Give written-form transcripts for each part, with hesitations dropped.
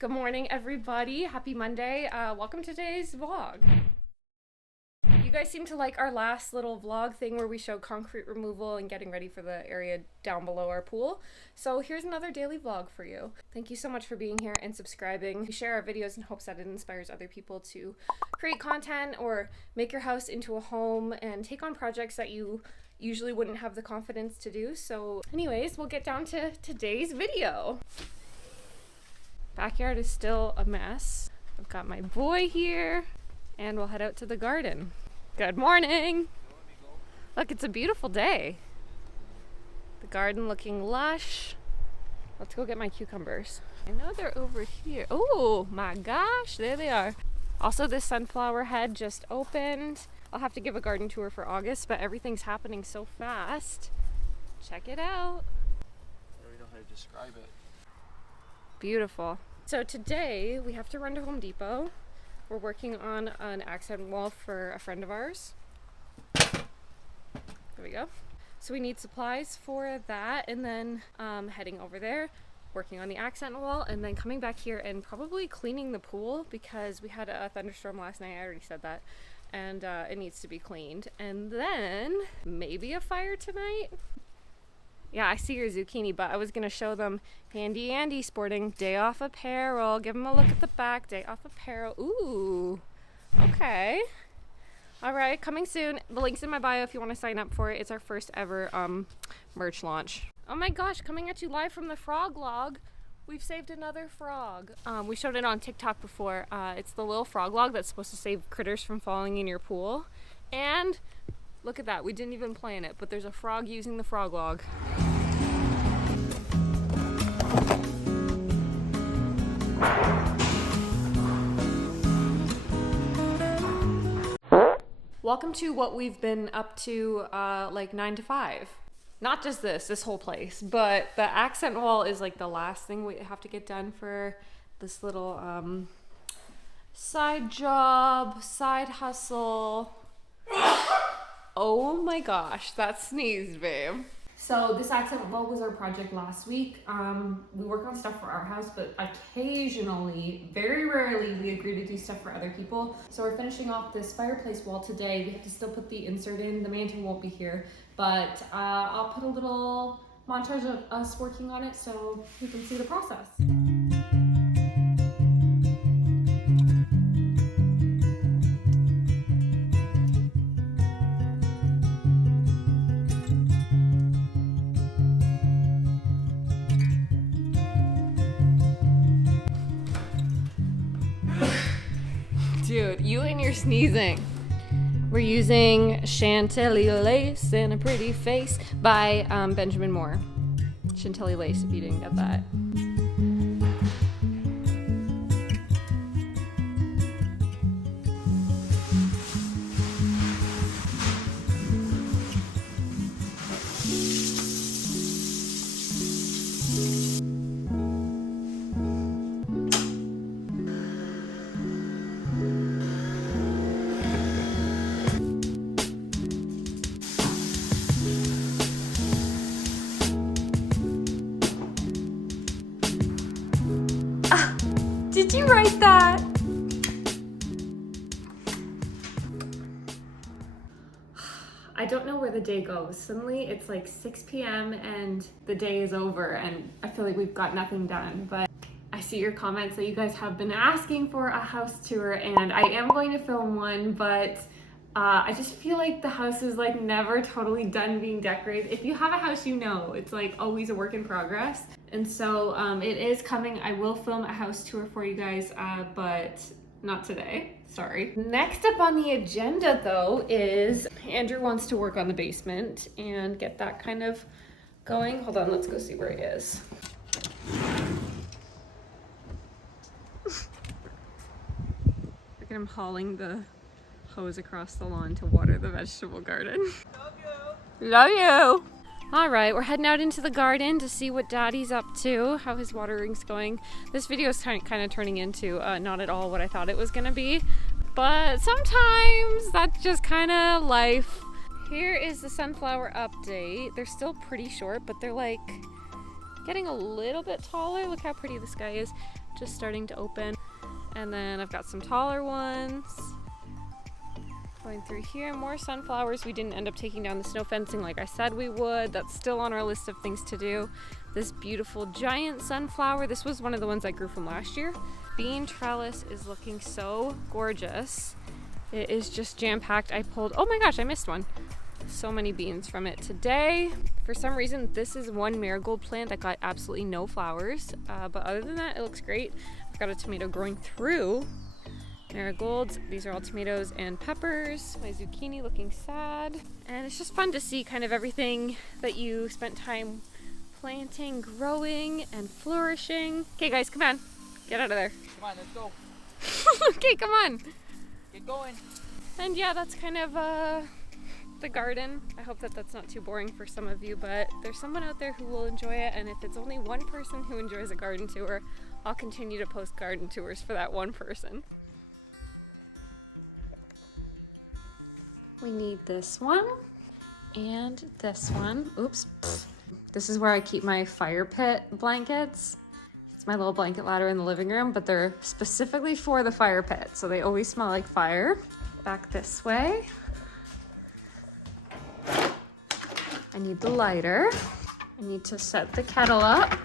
Good morning, everybody. Happy Monday. Welcome to today's vlog. You guys seem to like our last little vlog thing where we show concrete removal and getting ready for the area down below our pool. So here's another daily vlog for you. Thank you so much for being here and subscribing. We share our videos in hopes that it inspires other people to create content or make your house into a home and take on projects that you usually wouldn't have the confidence to do. So anyways, we'll get down to today's video. Backyard is still a mess. I've got my boy here and we'll head out to the garden. Good morning. Look, it's a beautiful day. The garden looking lush. Let's go get my cucumbers. I know they're over here. Oh my gosh, there they are. Also, this sunflower head just opened. I'll have to give a garden tour for August, but everything's happening so fast. Check it out. I don't even know how to describe it. Beautiful. So today we have to run to Home Depot. We're working on an accent wall for a friend of ours. There we go. So we need supplies for that, and then heading over there, working on the accent wall, and then coming back here and probably cleaning the pool because we had a thunderstorm last night. I already said that. And it needs to be cleaned. And then maybe a fire tonight. Yeah, I see your zucchini, but I was going to show them Handy Andy sporting day off apparel. Give them a look at the back. Day off apparel. Ooh. Okay. All right, coming soon. The link's in my bio if you want to sign up for it. It's our first ever merch launch. Oh my gosh, coming at you live from the frog log. We've saved another frog. We showed it on TikTok before. It's the little frog log that's supposed to save critters from falling in your pool. And look at that, we didn't even plan it, but there's a frog using the frog log. Welcome to what we've been up to like 9 to 5. Not just this whole place, but the accent wall is like the last thing we have to get done for this little side job, side hustle. Oh my gosh, that sneezed, babe. So this accent wall was our project last week. We work on stuff for our house, but occasionally, very rarely, we agree to do stuff for other people. So we're finishing off this fireplace wall today. We have to still put the insert in. The mantle won't be here, but I'll put a little montage of us working on it so you can see the process. Dude, you and your sneezing. We're using Chantilly Lace and a Pretty Face by Benjamin Moore. Chantilly Lace, if you didn't get that. Did you write that? I don't know where the day goes. Suddenly it's like 6 p.m. and the day is over and I feel like we've got nothing done. But I see your comments that you guys have been asking for a house tour, and I am going to film one, but I just feel like the house is like never totally done being decorated. If you have a house, you know it's like always a work in progress. And so it is coming. I will film a house tour for you guys, but not today. Sorry. Next up on the agenda though is Andrew wants to work on the basement and get that kind of going. Hold on, let's go see where he is. Look at him hauling the hose across the lawn to water the vegetable garden. Love you. Love you. All right, we're heading out into the garden to see what Daddy's up to, how his watering's going. This video is kind of turning into not at all what I thought it was gonna be, but sometimes that's just kind of life. Here is the sunflower update. They're still pretty short, but they're like getting a little bit taller. Look how pretty this guy is. just starting to open. And then I've got some taller ones. Going through here, more sunflowers. We didn't end up taking down the snow fencing like I said we would. That's still on our list of things to do. This beautiful giant sunflower. This was one of the ones I grew from last year. Bean trellis is looking so gorgeous. It is just jam-packed. I pulled, oh my gosh, I missed one. So many beans from it today. For some reason, this is one marigold plant that got absolutely no flowers. But other than that, it looks great. I've got a tomato growing through marigolds. These are all tomatoes and peppers. My zucchini looking sad. And it's just fun to see kind of everything that you spent time planting, growing, and flourishing. Okay guys, come on. Get out of there. Come on, let's go. Okay, come on. Get going. And yeah, that's kind of the garden. I hope that that's not too boring for some of you, but there's someone out there who will enjoy it, and if it's only one person who enjoys a garden tour, I'll continue to post garden tours for that one person. We need this one and this one. Oops. This is where I keep my fire pit blankets. It's my little blanket ladder in the living room, but they're specifically for the fire pit, so they always smell like fire. Back this way. I need the lighter. I need to set the kettle up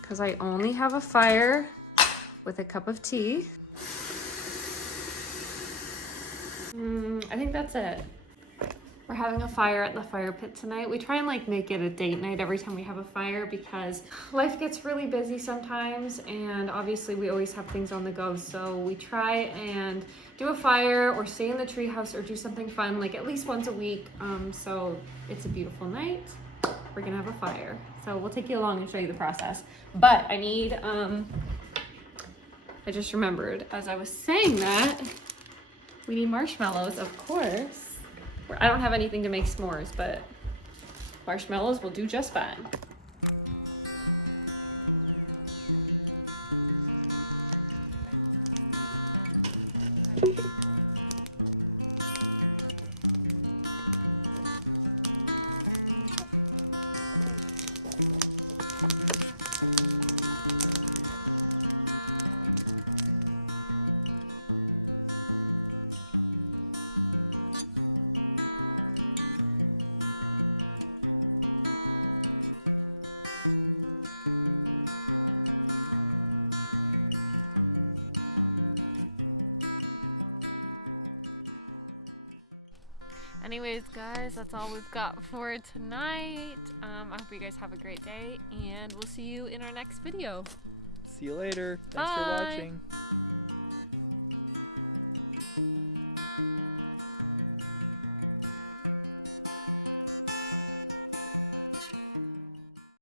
because I only have a fire with a cup of tea. I think that's it. We're having a fire at the fire pit tonight. We try and like make it a date night every time we have a fire because life gets really busy sometimes, and obviously we always have things on the go. So we try and do a fire or stay in the treehouse or do something fun like at least once a week. So it's a beautiful night. We're gonna have a fire. So we'll take you along and show you the process. But I need, I just remembered as I was saying that, we need marshmallows, of course. I don't have anything to make s'mores, but marshmallows will do just fine. Anyways, guys, that's all we've got for tonight. I hope you guys have a great day, and we'll see you in our next video. See you later. Thanks Bye. for watching.